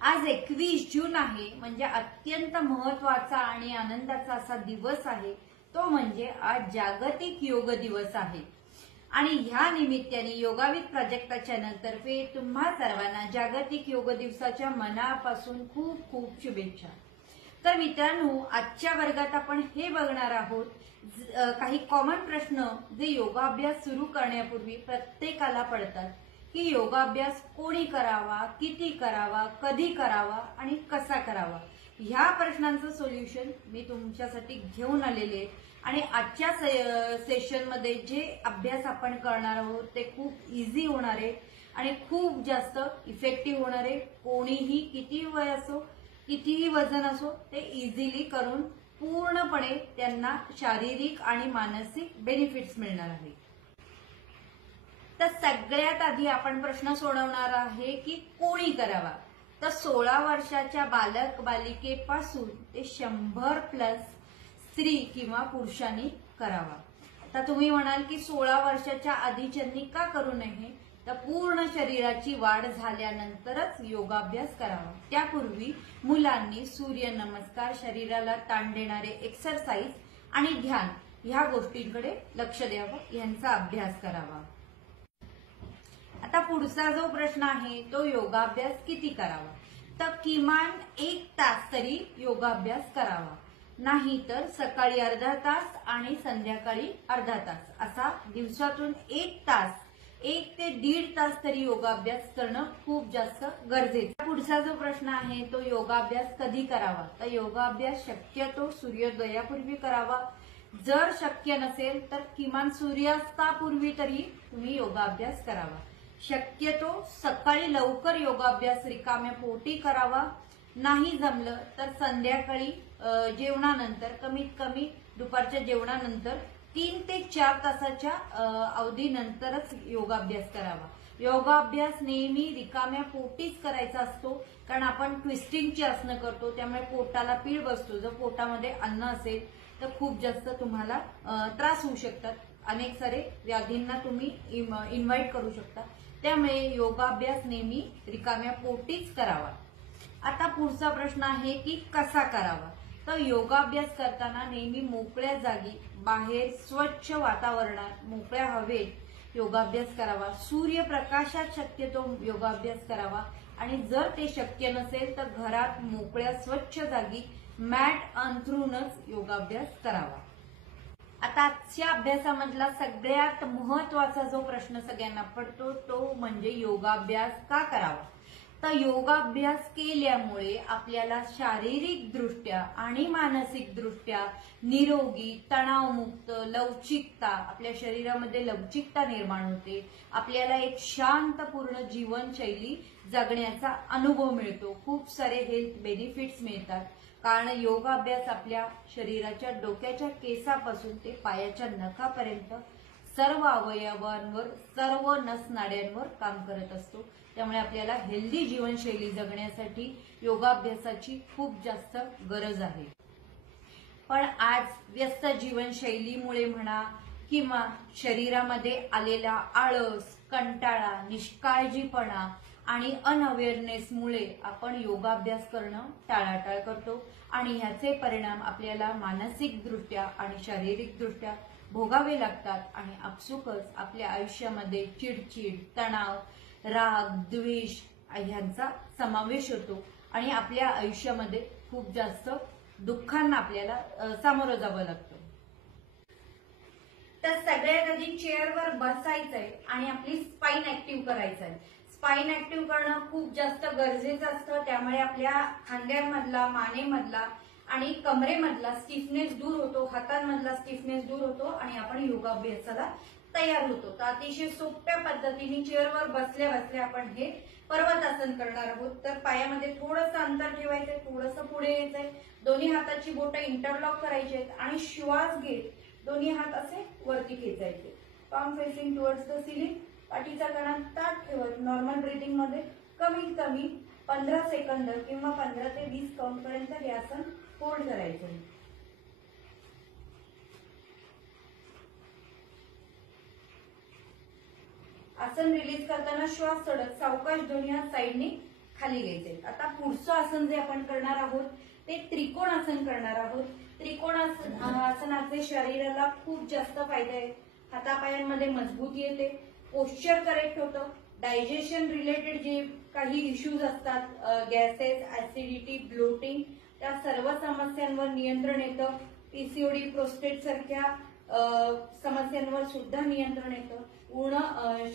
आज 21 जून आहे, म्हणजे अत्यंत महत्वाचा आणि आनंदाचा असा दिवस आहे। तो म्हणजे आज जागतिक योग दिवस आहे आणि ह्या निमित्ताने योगाविद प्रोजेक्ट चॅनल तर्फे तुम्हा सर्वांना जागतिक योग दिवसाच्या मनापासून खूप खूप शुभेच्छा। तर मित्रांनो, आजच्या वर्गात आपण हे बघणार आहोत काही कॉमन प्रश्न जे योगाभ्यास सुरू करण्यापूर्वी प्रत्येकाला पडतात की योगाभ्यास कोणी करावा, किती करावा, कधी करावा आणि कसा करावा। ह्या प्रश्नांचं सोल्युशन मी तुमच्यासाठी घेऊन आलेले आहे आणि आजच्या सेशन मध्ये जे अभ्यास आपण करणार आहोत ते खूप इझी होणार आहे आणि खूप जास्त इफेक्टिव्ह होणार आहे। कोणीही किती वय असो, कितीही वजन असो, ते इझिली करून पूर्णपणे त्यांना शारीरिक आणि मानसिक बेनिफिट्स मिळणार आहे। तर सगळ्यात आधी आपण प्रश्न सोडवणार आहे की कोणी करावा। तर 16 वर्षाच्या बालक बालिकेपासून ते 100+ स्त्री किंवा पुरुषांनी करावा। आता तुम्ही म्हणाल की 16 वर्षाच्या आधीच्यांनी का करू नये? तर पूर्ण शरीराची वाढ झाल्यानंतरच योगाभ्यास करावा। त्यापूर्वी मुलांनी सूर्य नमस्कार, शरीराला ताण देणारे एक्सरसाइज आणि ध्यान ह्या गोष्टींकडे लक्ष द्यावं, यांचा अभ्यास करावा। आता पुढचा जो प्रश्न आहे तो योगाभ्यास किती करावा? तर किमान 1 तास तरी योगाभ्यास करावा, नाही तर सकाळी अर्धा तास आणि संध्याकाळी अर्धा तास असा दिवसातून 1 तास, 1 ते 1.5 तास तरी योगाभ्यास करणं खूप जास्त गरजेचं। पुढचा जो प्रश्न आहे तो योगाभ्यास कधी करावा? तर योगाभ्यास शक्यतो सूर्योदयापूर्वी करावा। जर शक्य नसेल तर किमान सूर्यास्तापूर्वी तरी तुम्ही योगाभ्यास करावा। शक्यतो सकाळी लवकर योगाभ्यास रिकाम्या पोटी करावा, नाही जमलं तर संध्याकाळी जेवणानंतर, कमीत कमी दुपारच्या जेवणानंतर 3 ते 4 तासाच्या अवधीनंतरच योगाभ्यास करावा। योगाभ्यास नेहमी रिकाम्या पोटीच करायचा असतो, कारण आपण ट्विस्टिंगची आसनं करतो, त्यामुळे पोटाला पीळ बसतो। जर पोटामध्ये अन्न असेल तर खूप जास्त तुम्हाला त्रास होऊ शकतात, अनेक सारे व्याधींना तुम्ही इन्व्हाइट करू शकता। त्यामुळे योगाभ्यास नेहमी रिकाम्या पोटीच करावा। आता पुढचा प्रश्न आहे की कसा करावा? तर योगाभ्यास करताना नेहमी मोकळ्या जागी, बाहेर स्वच्छ वातावरणात, मोकळ्या हवेत योगाभ्यास करावा। सूर्यप्रकाशात शक्यतो योगाभ्यास करावा आणि जर ते शक्य नसेल तर घरात मोकळ्या स्वच्छ जागी मॅट अंथरूनच योगाभ्यास करावा। आता आजच्या अभ्यासामधला सगळ्यात महत्वाचा जो प्रश्न सगळ्यांना पडतो तो म्हणजे योगाभ्यास का करावा? तर योगाभ्यास केल्यामुळे आपल्याला शारीरिक दृष्ट्या आणि मानसिक दृष्ट्या निरोगी, तणावमुक्त, लवचिकता, आपल्या शरीरामध्ये लवचिकता निर्माण होते। आपल्याला एक शांतपूर्ण जीवनशैली जगण्याचा अनुभव मिळतो, खूप सारे हेल्थ बेनिफिट्स मिळतात। कारण योगाभ्यास आपल्या शरीराच्या डोक्याच्या केसापासून ते पायाच्या नखापर्यंत सर्व अवयवांवर, सर्व नसनाड्यांवर काम करत असतो। त्यामुळे आपल्याला हेल्दी जीवनशैली जगण्यासाठी योगाभ्यासाची खूप जास्त गरज आहे। पण आज व्यस्त जीवनशैलीमुळे म्हणा किंवा शरीरामध्ये आलेला आळस, कंटाळा, निष्काळजीपणा आणि अनअवेअरनेसमुळे आपण योगाभ्यास करणं टाळाटाळ करतो आणि ह्याचे परिणाम आपल्याला मानसिकदृष्ट्या आणि शारीरिकदृष्ट्या भोगावे लागतात आणि आपसुकच आपल्या आयुष्यामध्ये चिडचिड, तणाव, राग, द्वेष ह्यांचा समावेश होतो आणि आपल्या आयुष्यामध्ये खूप जास्त दुःखांना आपल्याला सामोरं जावं लागतं। तर सगळ्यात आधी चेअरवर बसायचंय आणि आपली स्पाइन ऍक्टिव्ह करायचंय। स्पाइन ऍक्टिव्ह करणं खूप जास्त गरजेचं असतं, त्यामुळे आपल्या खांद्यांमधला, मानेमधला आणि कमरेमधला स्टिफनेस दूर होतो, हातांमधला स्टिफनेस दूर होतो आणि आपण योगाभ्यासाला तयार होतो। तर अतिशय सोप्या पद्धतीने चेअरवर बसल्या बसल्या आपण हे पर्वतासन करणार आहोत। तर पायामध्ये थोडंसं अंतर ठेवायचंय, थोडंसं पुढे यायचंय, दोन्ही हाताची बोटं इंटरलॉक करायची आहेत आणि श्वास घेत दोन्ही हात असे वरती खेचायचे, palm facing towards the ceiling. पाठीचा कणा ताठ ठेवत नॉर्मल ब्रीथिंग मध्ये कमीत कमी 15 सेकंद किंवा 15 ते 20 काउंट पर्यंत हे आसन होल्ड करायचं। आसन रिलीज करताना श्वास सोडत सावकाश दोन्ही हात साईडनी खाली घ्यायचे. आता पुढचं आसन जे आपण करणार आहोत ते त्रिकोणासन करणार आहोत. आसनाचे शरीराला खूप जास्त फायदे आहेत. हातापायांमध्ये मजबूती येते, पोश्चर करेक्ट होतं, डायजेशन रिलेटेड जे काही इश्यूज असतात, गॅसेस, ऍसिडिटी, ब्लोटिंग, त्या सर्व समस्यांवर नियंत्रण येतं. पीसीओडी, प्रोस्टेट सारख्या समस्यांवर सुद्धा नियंत्रण येतं. पूर्ण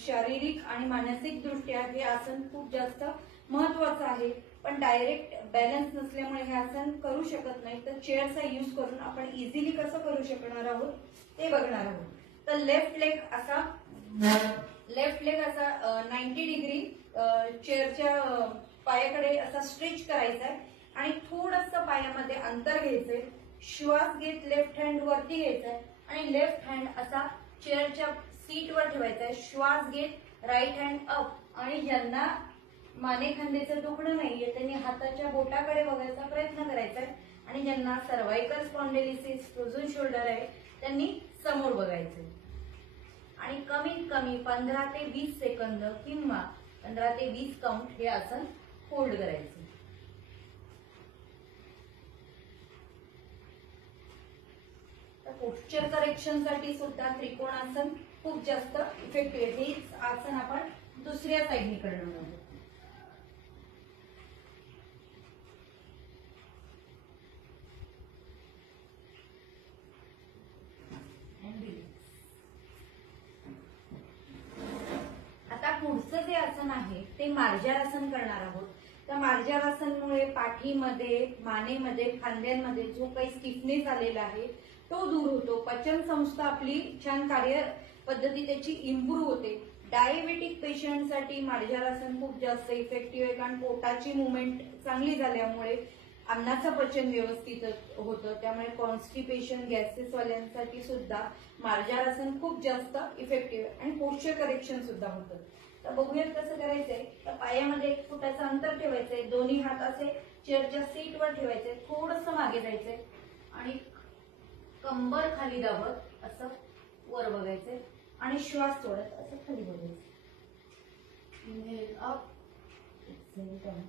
शारीरिक आणि मानसिक दृष्ट्या हे आसन खूप जास्त महत्वाचं आहे. पण डायरेक्ट बॅलन्स नसल्यामुळे हे आसन करू शकत नाही. तर चेअरचा यूज करून आपण इझिली कसं करू शकणार आहोत ते बघणार आहोत. तर लेफ्ट लेग असा 90 डिग्री चेअरच्या पायाकडे असा स्ट्रेच करायचा आहे आणि थोडंसं पायामध्ये अंतर घ्यायचंय. श्वास घेत लेफ्ट हँड वरती घ्यायचा आहे आणि लेफ्ट हँड असा चेअरच्या सीटवर ठेवायचा आहे. श्वास घेत राईट हँड अप आणि ज्यांना माने खांद्याचं दुखणं नाहीये त्यांनी हाताच्या बोटाकडे बघायचा प्रयत्न करायचा आहे आणि ज्यांना सर्व्हायकल स्पॉन्डिलिसिस, फ्रोझन शोल्डर आहे त्यांनी समोर बघायचे आणि कमीत कमी 15 ते 20 सेकंद किंवा 15 ते 20 काउंट हे आसन होल्ड करायचे. पोश्चर करेक्शन साठी सुद्धा त्रिकोणासन खूप जास्त इफेक्टिव्ह आहे. हे आसन आपण दुसऱ्या साईडने करणार आहोत. आता पुढचं जे आसन आहे ते मार्जारासन करणार आहोत. त्या मार्जारासनमुळे पाठीमध्ये, मानेमध्ये, खांद्यांमध्ये जो काही स्टिफनेस आलेला आहे तो दूर होतो. पचन संस्था आपली छान कार्य पद्धती त्याची इम्प्रूव्ह होते. डायबेटिक पेशंटसाठी मार्जारासन खूप जास्त इफेक्टिव्ह आहे, कारण पोटाची मुवमेंट चांगली झाल्यामुळे अन्नाचं पचन व्यवस्थित होतं. त्यामुळे कॉन्स्टिपेशन, गॅसेस वाल्यांसाठी सुद्धा मार्जारासन खूप जास्त इफेक्टिव्ह आहे आणि पोश्चर करेक्शन सुद्धा होतं. तर बघूयात कसं करायचंय. तर पायामध्ये 1 फुटाचं अंतर ठेवायचंय, दोन्ही हात असे चेअरच्या सीटवर ठेवायचे, थोडंसं मागे जायचंय आणि कंबर खाली दाबत असं वर बघायचंय आणि श्वास सोडत असं खाली बघायचं. Inhale up, exhale down,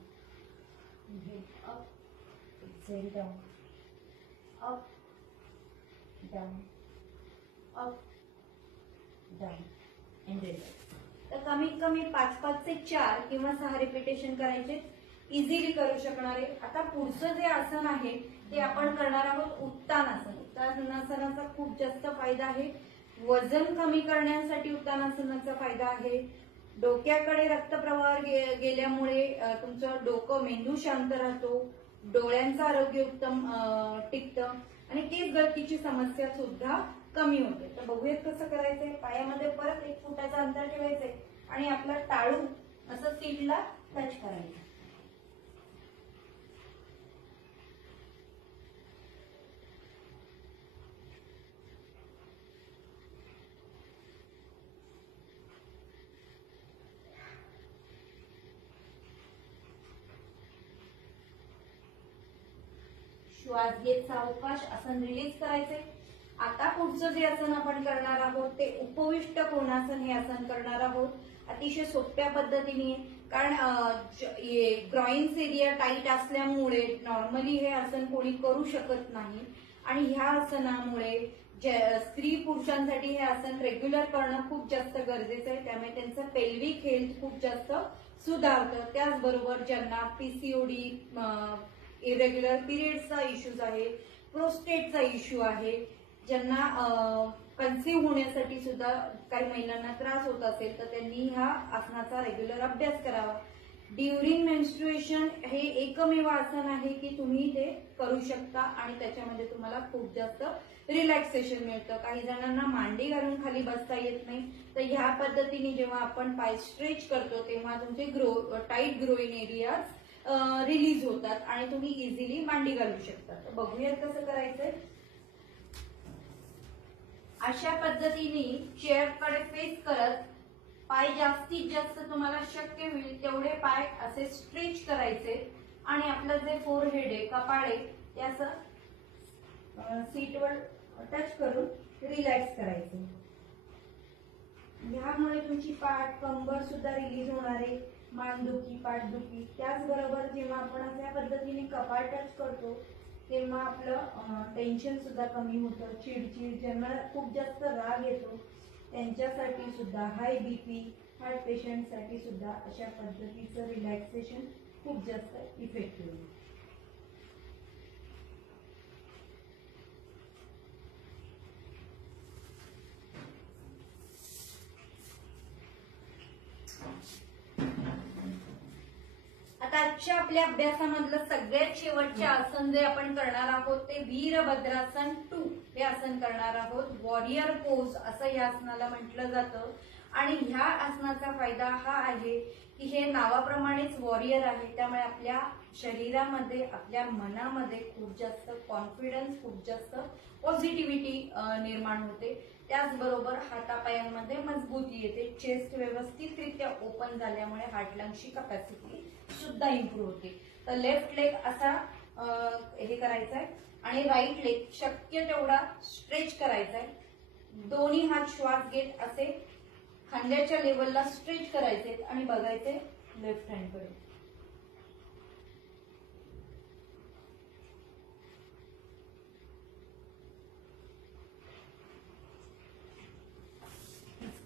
inhale up, exhale down, up down, up down and relax. तर कमीत कमी 5 ते 4 किंवा 6 रिपिटेशन करायचे, इझिली करू शकणार आहे. आता पुढचं जे आसन आहे ते आपण करणार आहोत उत्तानासन. उत्तानासनाचा खूप जास्त फायदा आहे. वजन कमी करण्यासाठी उत्तानासनाचा फायदा आहे. डोक्याकडे रक्तप्रवाह गेल्यामुळे तुमचं डोकं, मेंदू शांत राहतो. डोळ्यांचं आरोग्य उत्तम टिकतं आणि केस गळतीची समस्या सुद्धा कमी होते. तर बघूयात कसं करायचंय. पायामध्ये परत 1 फुटाचं अंतर ठेवायचंय आणि आपला टाळू असं सीटला टच करायचं. श्वास घेत सावकाश आसन रिलीज करायचे. आता पुढचं जे आसन आपण करणार आहोत ते उपविष्ट कोणासन हे आसन करणार आहोत. अतिशय सोप्या पद्धतीने, कारण ग्रॉइन्स एरिया टाईट असल्यामुळे नॉर्मली हे आसन कोणी करू शकत नाही आणि ह्या आसनामुळे स्त्री पुरुषांसाठी हे आसन रेग्युलर करणं खूप जास्त गरजेचं आहे. त्यामुळे त्यांचं पेल्विक हेल्थ खूप जास्त सुधारतं. त्याचबरोबर ज्यांना पीसीओडी, इरेग्युलर पिरियड्सचा इश्यूज आहे, प्रोस्टेटचा इश्यू आहे, ज्यांना कन्सीव्ह होण्यासाठी सुद्धा काही महिलांना त्रास होत असेल तर त्यांनी ह्या आसनाचा रेग्युलर अभ्यास करावा. ड्युरिंग मेन्स्ट्रुएशन हे एकमेव आसन आहे की तुम्ही ते करू शकता आणि त्याच्यामध्ये तुम्हाला खूप जास्त रिलॅक्सेशन मिळतं. काही जणांना मांडी घालून खाली बसता येत नाही, तर ह्या पद्धतीने जेव्हा आपण पाय स्ट्रेच करतो तेव्हा तुमचे टाईट ग्रोइन एरियाज रिलीज होतात आणि तुम्ही इझिली मांडी घालू शकता. तर बघूयात कसं करायचंय. अशा पद्धतीने चेअरकडे फेस करत पाय जास्तीत जास्त तुम्हाला शक्य होईल तेवढे पाय असे स्ट्रेच करायचे आणि आपलं जे फोरहेड आहे, कपाळ आहे, ते असं सीटवर टच करून रिलॅक्स करायचे. ह्यामुळे तुमची पाठ, कंबर सुद्धा रिलीज होणार आहे. मानदुखी, पाठदुखी. त्याचबरोबर जेव्हा आपण अशा पद्धतीने कपाळ टच करतो तेव्हा आपलं टेन्शन सुद्धा कमी होतं. चिडचिड, ज्यांना खूप जास्त राग येतो त्यांच्यासाठी सुद्धा, हाय बीपी, हार्ट पेशंटसाठी सुद्धा अशा पद्धतीचं रिलॅक्सेशन खूप जास्त इफेक्टिव्ह आहे. आता आजच्या आपल्या अभ्यासामधलं सगळ्यात शेवटचे आसन जे आपण करणार आहोत ते वीरभद्रासन 2 हे आसन करणार आहोत. वॉरियर पोज असं या आसनाला म्हटलं जातं. आणि ह्या आसनाचा फायदा हा आहे की हे नावाप्रमाणेच वॉरियर आहे, त्यामुळे आपल्या शरीरामध्ये, आपल्या मनामध्ये खूप जास्त कॉन्फिडन्स, खूप जास्त पॉझिटिव्हिटी निर्माण होते. त्याचबरोबर हातापायांमध्ये मजबूती येते. चेस्ट व्यवस्थितरित्या ओपन झाल्यामुळे हार्ट लंग्सची कपॅसिटी सुद्धा इम्प्रूव्ह होते. तर लेफ्ट लेग असा हे करायचा आहे आणि राईट लेग शक्य तेवढा स्ट्रेच करायचा आहे. दोन्ही हात श्वास घेत असे खांद्याच्या लेवलला स्ट्रेच करायचे आणि बघायचे लेफ्ट हँडकडे.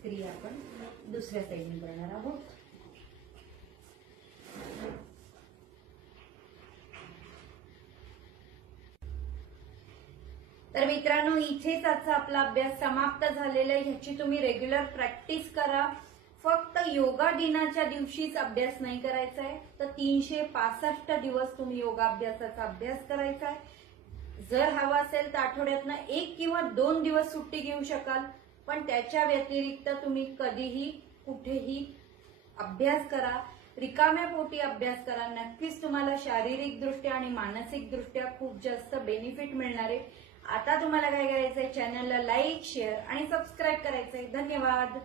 क्रिया आपण दुसऱ्या साईडने करणार आहोत. तर मित्रांनो, इथेच आजचा आपला अभ्यास समाप्त झालेला आहे. ह्याची तुम्ही रेग्युलर प्रॅक्टिस करा. फक्त योगा दिनाच्या दिवशीच अभ्यास नाही करायचा आहे, तर 365 दिवस तुम्ही योगाभ्यासाचा अभ्यास करायचा आहे. जर हवा असेल तर आठवड्यातनं 1 किंवा 2 दिवस सुट्टी घेऊ शकाल, पण त्याच्या व्यतिरिक्त तुम्ही कधीही कुठेही अभ्यास करा. रिकाम्या पोटी अभ्यास करा. नक्कीच तुम्हाला शारीरिक दृष्ट्या आणि मानसिक दृष्ट्या खूप जास्त बेनिफिट मिळणार आहे. आता तुम्हाला काय करायचंय, चॅनलला लाईक, शेअर आणि सबस्क्राईब करायचंय. धन्यवाद.